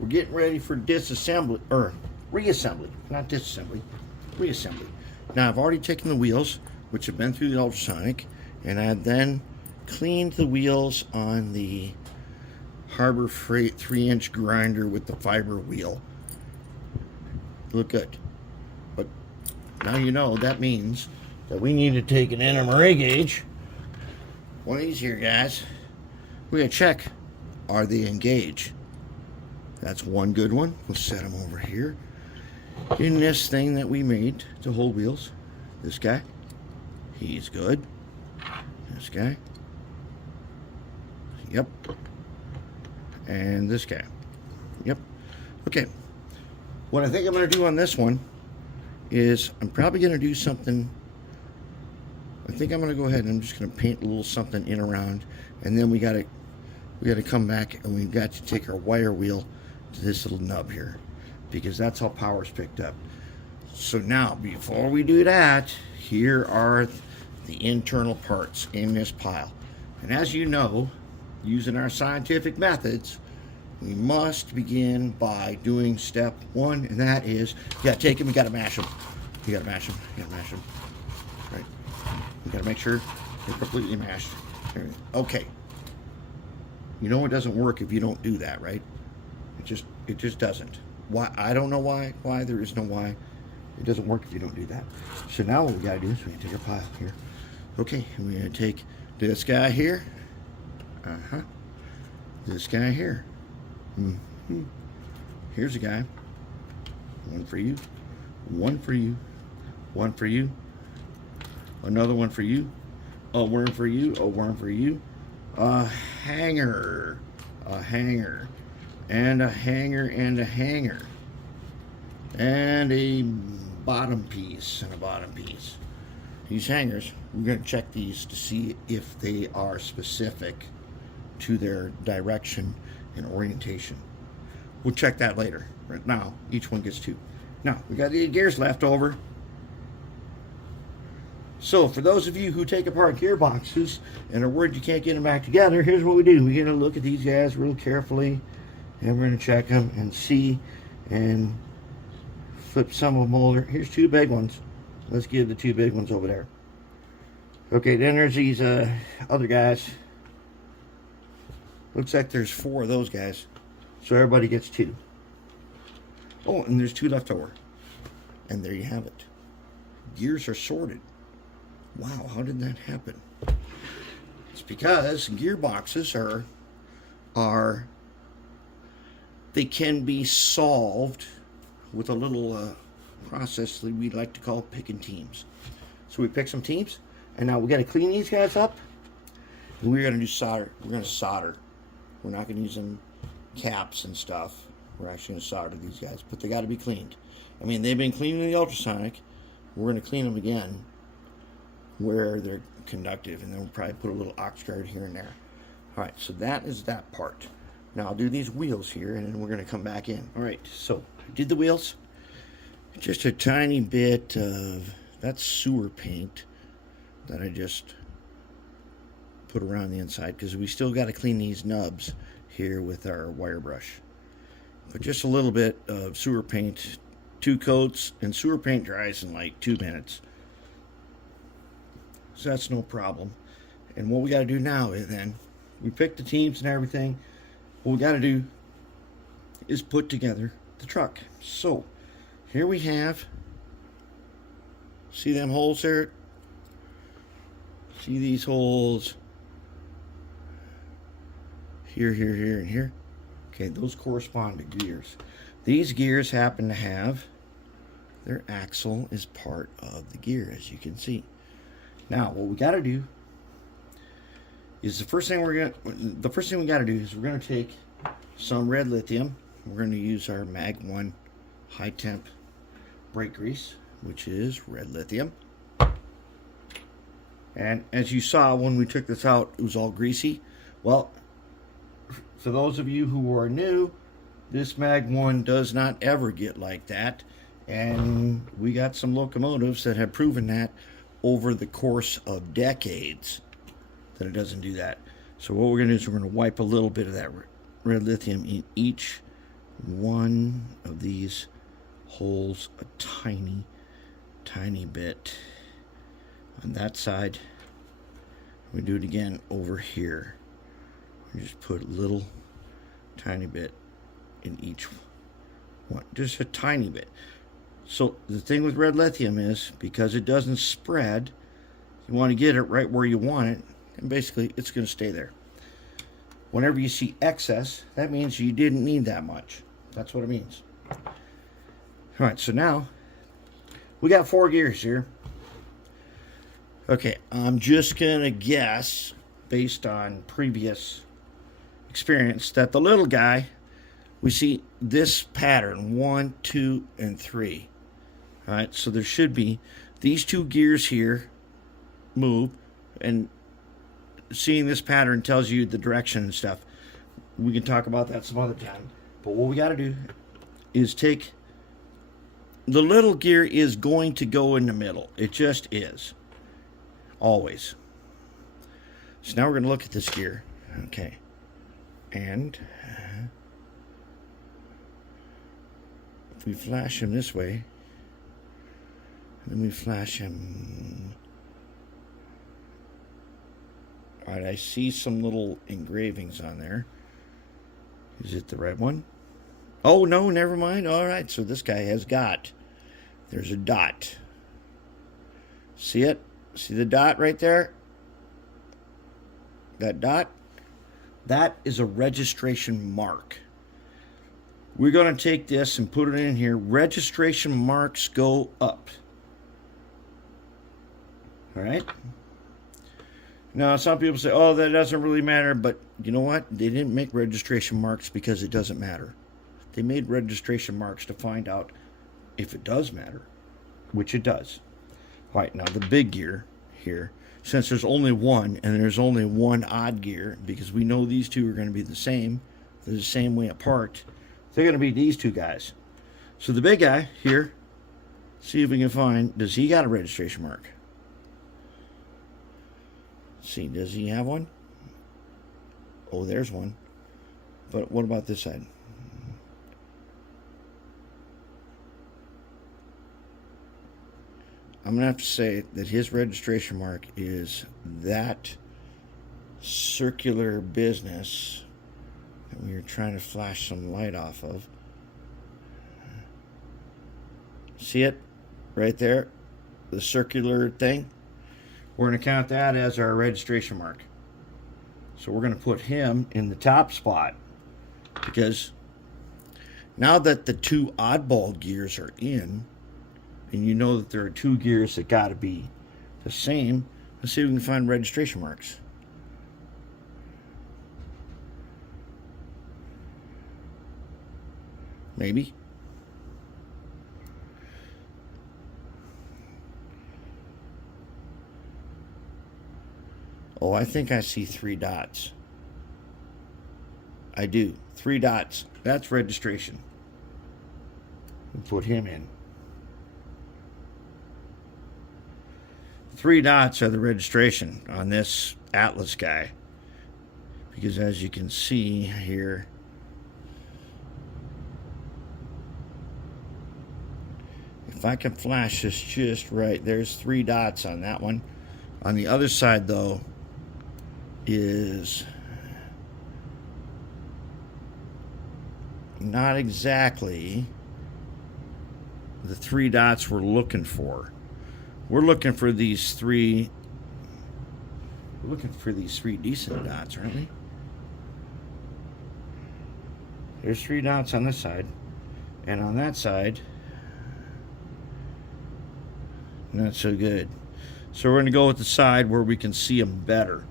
we're getting ready for disassembly, or reassembly, not disassembly, reassembly. Now I've already taken the wheels, which have been through the ultrasonic, and I then cleaned the wheels on the Harbor Freight 3-inch grinder with the fiber wheel. Look good. But now you know that means that we need to take an NMRA gauge, one of these here guys. We gotta check, are they engaged? That's one good one. We'll set them over here in this thing that we made to hold wheels. This guy, he's good. This guy, yep. And this guy, yep. Okay, what I think I'm going to do on this one is I'm probably going to do something. I think I'm going to go ahead and I'm just going to paint a little something in around, and then we got to come back and we've got to take our wire wheel to this little nub here, because that's how power's picked up. So now, before we do that, here are the internal parts in this pile. And as you know, using our scientific methods, we must begin by doing step one, and that is, you gotta take them, you gotta mash them. You gotta mash them, you gotta mash them. Right? You gotta make sure they're completely mashed. Okay. You know it doesn't work if you don't do that, right? It just doesn't. Why? I don't know why. Why? There is no why. It doesn't work if you don't do that. So now what we gotta do is we gotta take our pile here. Okay, we're gonna take this guy here. This guy here. Here's a guy. One for you. One for you. One for you. Another one for you. A worm for you. A worm for you. A hanger. A hanger. And a hanger and a hanger. And a bottom piece and a bottom piece. These hangers, we're going to check these to see if they are specific to their direction and orientation. We'll check that later. Right now, each one gets 2. Now, we got the gears left over. So, for those of you who take apart gearboxes and are worried you can't get them back together, here's what we do. We're going to look at these guys real carefully, and we're going to check them and see and flip some of them over. Here's 2 big ones. Let's give the 2 big ones over there. Okay, then there's these other guys. Looks like there's 4 of those guys. So everybody gets 2. Oh, and there's 2 left over. And there you have it. Gears are sorted. Wow, how did that happen? It's because gearboxes are they can be solved with a little process that we like to call picking teams. So we pick some teams, and now we got to clean these guys up, and we're going to do solder. We're going to solder. We're not going to use them caps and stuff. We're actually going to solder these guys, but they got to be cleaned. I mean, they've been cleaned in the ultrasonic. We're going to clean them again where they're conductive, and then we'll probably put a little ox guard here and there. All right, so that is that part. Now I'll do these wheels here, and then we're going to come back in. All right, so I did the wheels. Just a tiny bit of that sewer paint that I just put around the inside, because we still got to clean these nubs here with our wire brush. But just a little bit of sewer paint, 2 coats, and sewer paint dries in like 2 minutes. So that's no problem. And what we got to do now is then, we pick the teams and everything. What we got to do is put together the truck. So, here we have, see them holes there? See these holes? Here, here, here, and here. Okay, those correspond to gears. These gears happen to have, their axle is part of the gear, as you can see. Now, what we got to do is the first thing we got to do is we're going to take some red lithium. We're going to use our Mag 1 high temp brake grease, which is red lithium. And as you saw when we took this out, it was all greasy. Well, for those of you who are new, this Mag 1 does not ever get like that. And we got some locomotives that have proven that over the course of decades that it doesn't do that. So what we're going to do is we're going to wipe a little bit of that red lithium in each one of these holes a tiny bit on that side. We do it again over here. We just put a little tiny bit in each one, just a tiny bit. So the thing with red lithium is, because it doesn't spread, you want to get it right where you want it, and basically it's going to stay there. Whenever you see excess, that means you didn't need that much. That's what it means. All right, so now we got 4 gears here. Okay, I'm just going to guess, based on previous experience, that the little guy, we see this pattern, 1, 2, and 3. All right, so there should be these 2 gears here move, and seeing this pattern tells you the direction and stuff. We can talk about that some other time. But what we got to do is take the little gear is going to go in the middle. It just is. Always. So now we're going to look at this gear. Okay. And if we flash him this way, then we flash him. All right, I see some little engravings on there. Is it the red one? Oh, no, never mind. All right, so this guy has got. There's a dot. See it? See the dot right there? That dot? That is a registration mark. We're going to take this and put it in here. Registration marks go up. All right? Now, some people say, oh, that doesn't really matter. But you know what? They didn't make registration marks because it doesn't matter. They made registration marks to find out if it does matter, which it does. All right, now the big gear here, since there's only one and there's only one odd gear, because we know these two are going to be the same, they're the same way apart, they're going to be these 2 guys. So the big guy here, see if we can find, does he got a registration mark? Let's see, does he have one? Oh, there's one. But what about this side? I'm going to have to say that his registration mark is that circular business that we were trying to flash some light off of. See it? Right there? The circular thing? We're going to count that as our registration mark. So we're going to put him in the top spot, because now that the 2 oddball gears are in, and you know that there are 2 gears that got to be the same, let's see if we can find registration marks. Maybe. Oh, I think I see 3 dots. I do. 3 dots. That's registration. We'll put him in. 3 dots are the registration on this Atlas guy, because as you can see here, if I can flash this just right, there's 3 dots on that one. On the other side, though, is not exactly the 3 dots we're looking for. We're looking for these 3. We're looking for these 3 decent dots, aren't we? There's 3 dots on this side, and on that side, not so good. So we're going to go with the side where we can see them better.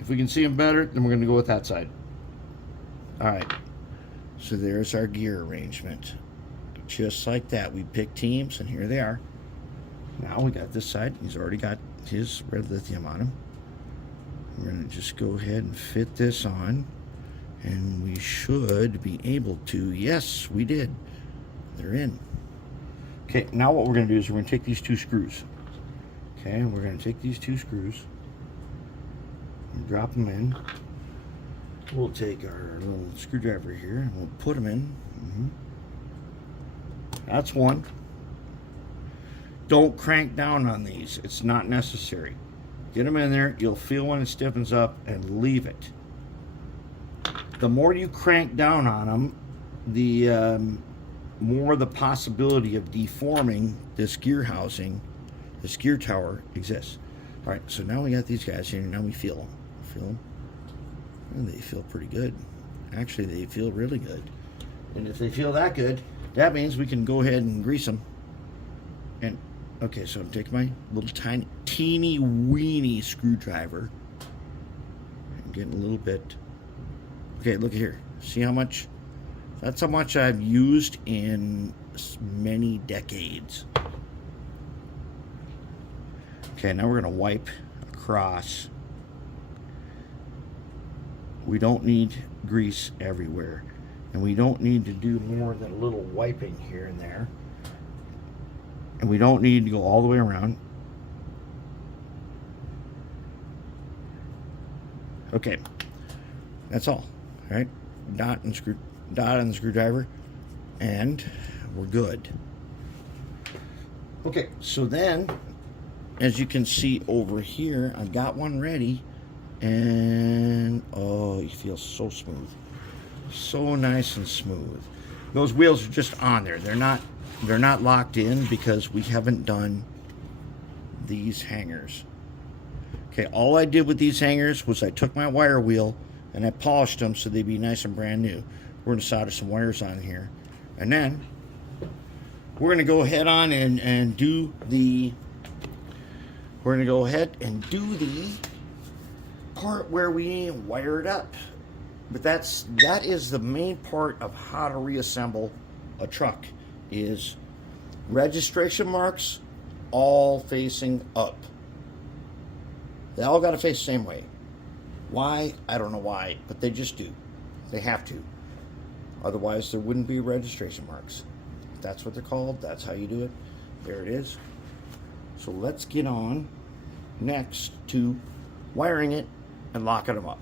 If we can see them better, then we're going to go with that side. All right. So there's our gear arrangement. Just like that, we pick teams, and here they are. Now we got this side. He's already got his red lithium on him. We're going to just go ahead and fit this on, and we should be able to. Yes, we did. They're in. Okay, now what we're going to do is we're going to take these 2 screws. Okay, we're going to take these 2 screws and drop them in. We'll take our little screwdriver here and we'll put them in. That's one. Don't crank down on these. It's not necessary. Get them in there. You'll feel when it stiffens up and leave it. The more you crank down on them, the more the possibility of deforming this gear housing, this gear tower exists. All right, so now we got these guys here. Now we feel them. Feel them? And they feel pretty good. Actually, they feel really good. And if they feel that good, that means we can go ahead and grease them. And okay, so I'm taking my little tiny, teeny weeny screwdriver and getting a little bit. Okay, look here. See how much? That's how much I've used in many decades. Okay, now we're going to wipe across. We don't need grease everywhere. And we don't need to do more than a little wiping here and there. And we don't need to go all the way around. Okay, that's all. All right, dot on the screwdriver, and we're good. Okay, so then, as you can see over here, I've got one ready, and oh, it feels so smooth, so nice and smooth. Those wheels are just on there. They're not locked in because we haven't done these hangers. Okay, all I did with these hangers was I took my wire wheel and I polished them so they'd be nice and brand new. We're going to solder some wires on here. And then we're going to go ahead on and do the part where we wire it up. But that is the main part of how to reassemble a truck, is registration marks all facing up. They all got to face the same way. Why? I don't know why, but they just do. They have to. Otherwise, there wouldn't be registration marks. That's what they're called. That's how you do it. There it is. So let's get on next to wiring it and locking them up.